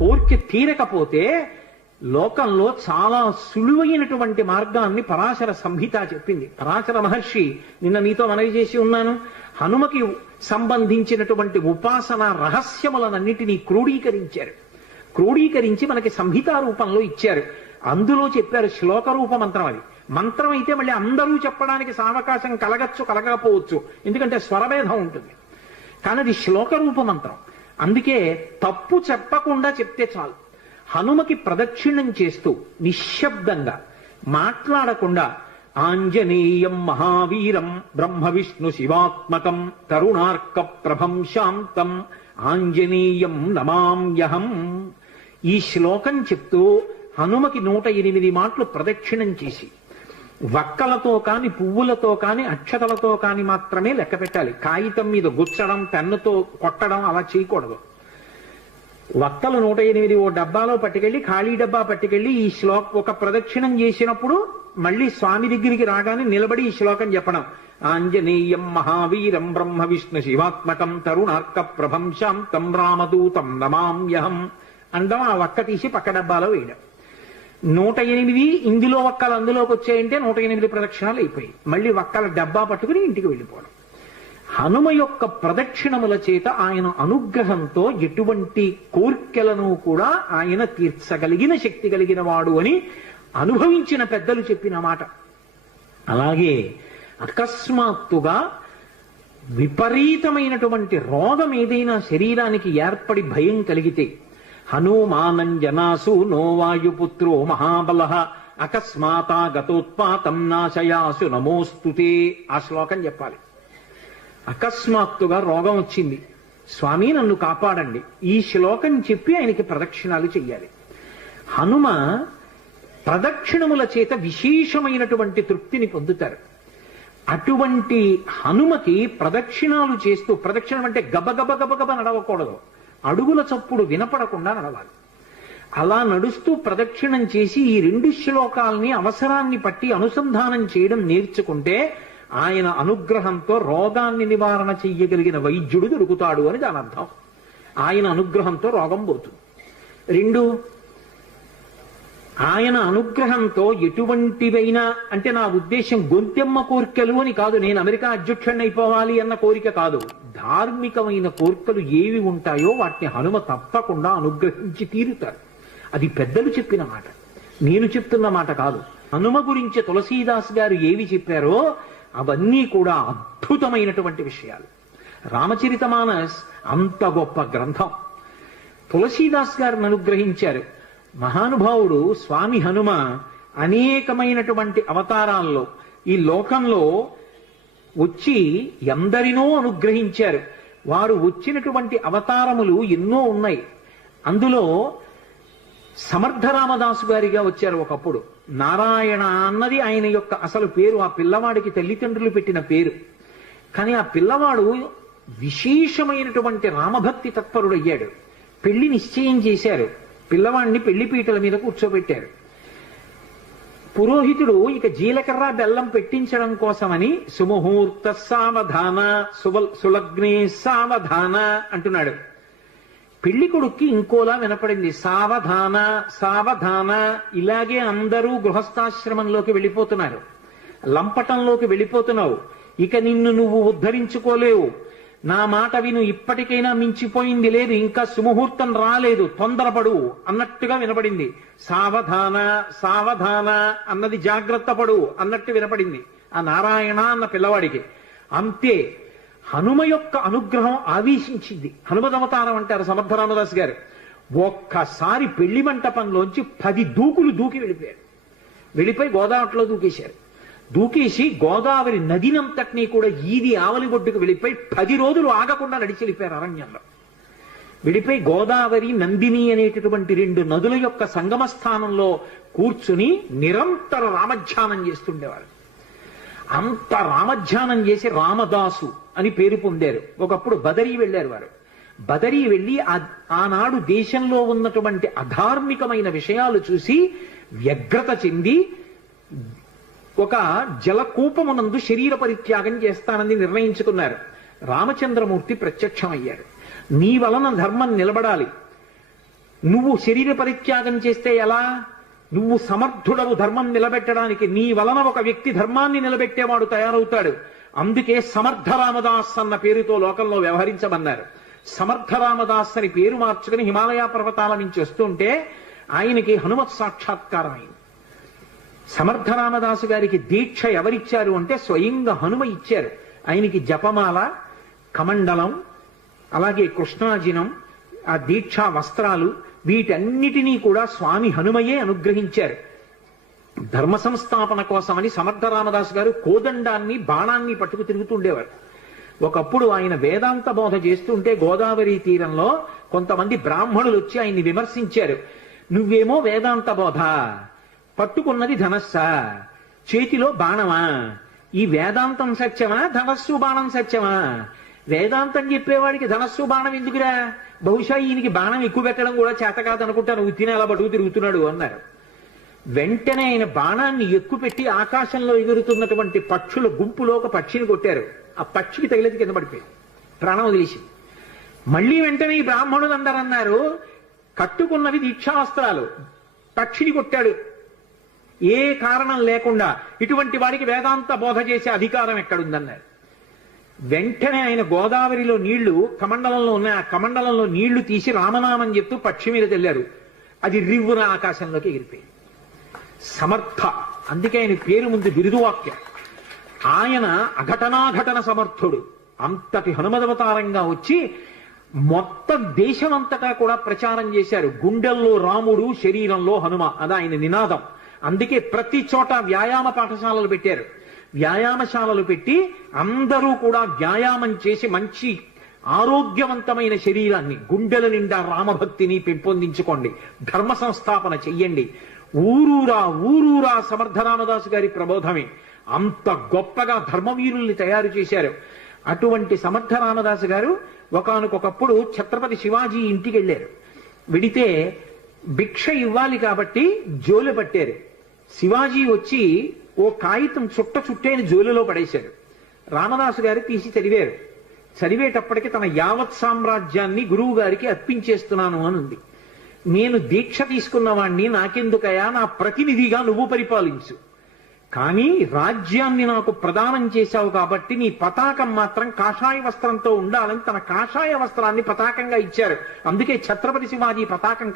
కోరిక తీరకపోతే లోకంలో చాలా సులువైనటువంటి మార్గాన్ని పరాశర సంహిత చెప్పింది. పరాశర మహర్షి నిన్న మీతో మనవి చేసి ఉన్నాను, హనుమకి సంబంధించినటువంటి ఉపాసన రహస్యములనన్నిటినీ క్రోడీకరించి మనకి సంహితా రూపంలో ఇచ్చారు. అందులో చెప్పారు శ్లోక రూప మంత్రం. అది మంత్రం అయితే మళ్ళీ అందరూ చెప్పడానికి సావకాశం కలగచ్చు కలగకపోవచ్చు, ఎందుకంటే స్వరభేదం ఉంటుంది. కానీ అది శ్లోక రూప మంత్రం. అందుకే తప్పు చెప్పకుండా చెప్తే చాలు. హనుమకి ప్రదక్షిణం చేస్తూ నిశ్శబ్దంగా మాట్లాడకుండా ఆంజనేయం మహావీరం బ్రహ్మ విష్ణు శివాత్మకం తరుణార్క ప్రభం శాంతం ఆంజనేయం నమామ్యహం, ఈ శ్లోకం చెప్తూ హనుమకి 108 మాటలు ప్రదక్షిణం చేసి వక్కలతో కాని పువ్వులతో కాని అక్షతలతో కాని మాత్రమే లెక్క పెట్టాలి. కాగితం మీద గుచ్చడం పెన్నుతో కొట్టడం అలా చేయకూడదు. వక్కలు 108 ఓ డబ్బాలో పట్టుకెళ్ళి ఖాళీ డబ్బా పట్టుకెళ్ళి ఈ ఒక ప్రదక్షిణం చేసినప్పుడు మళ్ళీ స్వామి దగ్గరికి రాగానే నిలబడి ఈ శ్లోకం చెప్పడం. ఆంజనేయం మహావీరం బ్రహ్మ విష్ణు శివాత్మకం తరుణార్క ప్రభం శాంతం రామదూతం నమామ్యహం అండం. ఆ వక్క తీసి పక్క డబ్బాలో వేయడం. 108 ఇందులో వక్కలు అందులోకి వచ్చాయంటే 108 ప్రదక్షిణాలు అయిపోయి మళ్ళీ వక్కల డబ్బా పట్టుకుని ఇంటికి వెళ్ళిపోవడం. హనుమ యొక్క ప్రదక్షిణముల చేత ఆయన అనుగ్రహంతో ఎటువంటి కోర్కెలను కూడా ఆయన తీర్చగలిగిన శక్తి కలిగిన వాడు అని అనుభవించిన పెద్దలు చెప్పిన మాట. అలాగే అకస్మాత్తుగా విపరీతమైనటువంటి రోగం ఏదైనా శరీరానికి ఏర్పడి భయం కలిగితే హనుమానంజనాసు నో వాయుపుత్రో మహాబల అకస్మాతాగతోత్పాతం నాశయాసు నమోస్తుతే, ఆ శ్లోకం చెప్పాలి. అకస్మాత్తుగా రోగం వచ్చింది, స్వామి నన్ను కాపాడండి, ఈ శ్లోకం చెప్పి ఆయనకి ప్రదక్షిణాలు చెయ్యాలి. హనుమ ప్రదక్షిణముల చేత విశేషమైనటువంటి తృప్తిని పొందుతారు. అటువంటి హనుమకి ప్రదక్షిణాలు చేస్తూ, ప్రదక్షిణం అంటే గబగబ గబగబ నడవకూడదు, అడుగుల చప్పుడు వినపడకుండా నడవాలి. అలా నడుస్తూ ప్రదక్షిణం చేసి ఈ 2 శ్లోకాల్ని అవసరాన్ని పట్టి అనుసంధానం చేయడం నేర్చుకుంటే ఆయన అనుగ్రహంతో రోగాన్ని నివారణ చెయ్యగలిగిన వైద్యుడు దొరుకుతాడు అని దాని అర్థం. ఆయన అనుగ్రహంతో రోగం పోతుంది. 2, ఆయన అనుగ్రహంతో ఎటువంటివైనా, అంటే నా ఉద్దేశం గొంతెమ్మ కోరికలు అని కాదు, నేను అమెరికా అధ్యక్షుడిని అయిపోవాలి అన్న కోరిక కాదు. ధార్మికమైన కోరికలు ఏవి ఉంటాయో వాటిని హనుమ తప్పకుండా అనుగ్రహించి తీరుతారు. అది పెద్దలు చెప్పిన మాట, నేను చెప్తున్న మాట కాదు. హనుమ గురించి తులసీదాస్ గారు ఏవి చెప్పారో అవన్నీ కూడా అద్భుతమైనటువంటి విషయాలు. రామచరితమానస్ అంత గొప్ప గ్రంథం. తులసీదాస్ గారిని అనుగ్రహించారు మహానుభావుడు స్వామి హనుమ. అనేకమైనటువంటి అవతారాల్లో ఈ లోకంలో వచ్చి ఎందరినో అనుగ్రహించారు. వారు వచ్చినటువంటి అవతారములు ఎన్నో ఉన్నాయి. అందులో సమర్థ రామదాసు గారిగా వచ్చారు ఒకప్పుడు. నారాయణ అన్నది ఆయన యొక్క అసలు పేరు, ఆ పిల్లవాడికి తల్లిదండ్రులు పెట్టిన పేరు. కానీ ఆ పిల్లవాడు విశేషమైనటువంటి రామభక్తి తత్పరుడయ్యాడు. పెళ్లి నిశ్చయం చేశారు, పిల్లవాడిని పెళ్లిపీటల మీద కూర్చోబెట్టారు. పురోహితుడు ఇక జీలకర్ర బెల్లం పెట్టించడం కోసమని సుముహూర్త సావధాన సులగ్నే సావధాన అంటున్నాడు. పెళ్లి కొడుక్కి ఇంకోలా వినపడింది, సావధాన సావధాన. ఇలాగే అందరూ గృహస్థాశ్రమంలోకి వెళ్ళిపోతున్నారు, లంపటంలోకి వెళ్ళిపోతున్నావు, ఇక నిన్ను నువ్వు ఉద్ధరించుకోలేవు, నా మాట విను, ఇప్పటికైనా మించిపోయింది లేదు, ఇంకా సుముహూర్తం రాలేదు, తొందరపడు అన్నట్టుగా వినపడింది. సావధాన సావధాన అన్నది జాగ్రత్త పడు అన్నట్టు వినపడింది ఆ నారాయణ అన్న పిల్లవాడికి. అంతే హనుమ యొక్క అనుగ్రహం ఆవేశించింది. హనుమదవతారం అంటారు సమర్థ రామదాస్ గారు. ఒక్కసారి పెళ్లి మంటపంలోంచి 10 దూకులు దూకి వెళ్ళిపోయి గోదావరిలో దూకేశారు. దూకేసి గోదావరి నదినంతటినీ కూడా ఈది ఆవలి ఒడ్డుకు వెళ్ళిపోయి 10 రోజులు ఆగకుండా నడిచి వెళ్ళిపోయారు అరణ్యంలో. వెళ్ళిపోయి గోదావరి నందిని అనేటటువంటి 2 నదుల యొక్క సంగమ స్థానంలో కూర్చుని నిరంతర రామధ్యానం చేస్తుండేవారు. అంత రామధ్యానం చేసి రామదాసు అని పేరు పొందారు. ఒకప్పుడు బదరీ వెళ్ళారు వారు. బదరీ వెళ్ళి ఆనాడు దేశంలో ఉన్నటువంటి అధార్మికమైన విషయాలు చూసి వ్యగ్రత చెంది ఒక జలకూపమునందు శరీర పరిత్యాగం చేస్తానని నిర్ణయించుకున్నారు. రామచంద్రమూర్తి ప్రత్యక్షమయ్యారు. నీ వలన ధర్మం నిలబడాలి, నువ్వు శరీర పరిత్యాగం చేస్తే ఎలా? నువ్వు సమర్థుడవు ధర్మం నిలబెట్టడానికి. నీ వలన ఒక వ్యక్తి ధర్మాన్ని నిలబెట్టేవాడు తయారవుతాడు. అందుకే సమర్థ రామదాస్ అన్న పేరుతో లోకంలో వ్యవహరించమన్నారు. సమర్థ రామదాస్ అని పేరు మార్చుకుని హిమాలయ పర్వతాల నుంచి వస్తుంటే ఆయనకి హనుమత్ సాక్షాత్కారం అయింది. సమర్థ రామదాసు గారికి దీక్ష ఎవరిచ్చారు అంటే స్వయంగా హనుమ ఇచ్చారు. ఆయనకి జపమాల, కమండలం, అలాగే కృష్ణాజినం, ఆ దీక్షా వస్త్రాలు, వీటన్నిటినీ కూడా స్వామి హనుమయే అనుగ్రహించారు. ధర్మ సంస్థాపన కోసమని సమర్థ రామదాసు గారు కోదండాన్ని, బాణాన్ని పట్టుకు తిరుగుతుండేవారు. ఒకప్పుడు ఆయన వేదాంత బోధ చేస్తుంటే గోదావరి తీరంలో కొంతమంది బ్రాహ్మణులు వచ్చి ఆయన్ని విమర్శించారు. నువ్వేమో వేదాంత బోధ, పట్టుకున్నది ధనస్సా, చేతిలో బాణమా, ఈ వేదాంతం సత్యమా, ధనస్సు బాణం సత్యమా? వేదాంతం చెప్పేవాడికి ధనస్సు బాణం ఎందుకురా? బహుశా ఈయనకి బాణం ఎక్కువ పెట్టడం కూడా చేత కాదనుకుంటాను, ఉత్తిన అలా బడుగు తిరుగుతున్నాడు అన్నారు. వెంటనే ఆయన బాణాన్ని ఎక్కువ పెట్టి ఆకాశంలో ఎగురుతున్నటువంటి పక్షుల గుంపులో ఒక పక్షిని కొట్టారు. ఆ పక్షికి తగిలేది కింద పడిపోయింది, ప్రాణం వదిలేసి. మళ్ళీ వెంటనే ఈ బ్రాహ్మణులు అందరూ అన్నారు, కట్టుకున్నవి దీక్షావస్త్రాలు, పక్షిని కొట్టాడు ఏ కారణం లేకుండా, ఇటువంటి వాడికి వేదాంత బోధ చేసే అధికారం ఎక్కడుందన్నారు. వెంటనే ఆయన గోదావరిలో నీళ్లు కమండలంలో ఉన్నాయి, ఆ కమండలంలో నీళ్లు తీసి రామనామం చెప్తూ పక్షి మీద తెల్లారు. అది రివ్వున ఆకాశంలోకి ఎగిరిపోయింది. సమర్థ, అందుకే ఆయన పేరు ముందు బిరుదువాక్యం. ఆయన అఘటనాఘటన సమర్థుడు. అంతటి హనుమదవతారంగా వచ్చి మొత్తం దేశమంతటా కూడా ప్రచారం చేశారు. గుండెల్లో రాముడు, శరీరంలో హనుమ, అది ఆయన నినాదం. అందుకే ప్రతి చోట వ్యాయామ పాఠశాలలు పెట్టారు. వ్యాయామశాలలు పెట్టి అందరూ కూడా వ్యాయామం చేసి మంచి ఆరోగ్యవంతమైన శరీరాన్ని, గుండెల నిండా రామభక్తిని పెంపొందించుకోండి, ధర్మ సంస్థాపన చెయ్యండి. ఊరూరా సమర్థ రామదాసు గారి ప్రబోధమే. అంత గొప్పగా ధర్మవీరుల్ని తయారు చేశారు. అటువంటి సమర్థ రామదాసు గారు ఒకానొకప్పుడు ఛత్రపతి శివాజీ ఇంటికి వెళ్ళారు. వెడితే భిక్ష ఇవ్వాలి కాబట్టి జోలు పట్టారు. శివాజీ వచ్చి ఓ కాగితం చుట్టేని జోలులో పడేశాడు. రామదాసు గారు తీసి చదివారు. చదివేటప్పటికి తన యావత్ సామ్రాజ్యాన్ని గురువు గారికి అర్పించేస్తున్నాను అని ఉంది. నేను దీక్ష తీసుకున్నవాణ్ణి, నాకెందుకయా, నా ప్రతినిధిగా నువ్వు పరిపాలించు, కానీ రాజ్యాన్ని నాకు ప్రదానం చేశావు కాబట్టి నీ పతాకం మాత్రం కాషాయ వస్త్రంతో ఉండాలని తన కాషాయ వస్త్రాన్ని పతాకంగా ఇచ్చారు. అందుకే ఛత్రపతి శివాజీ పతాకం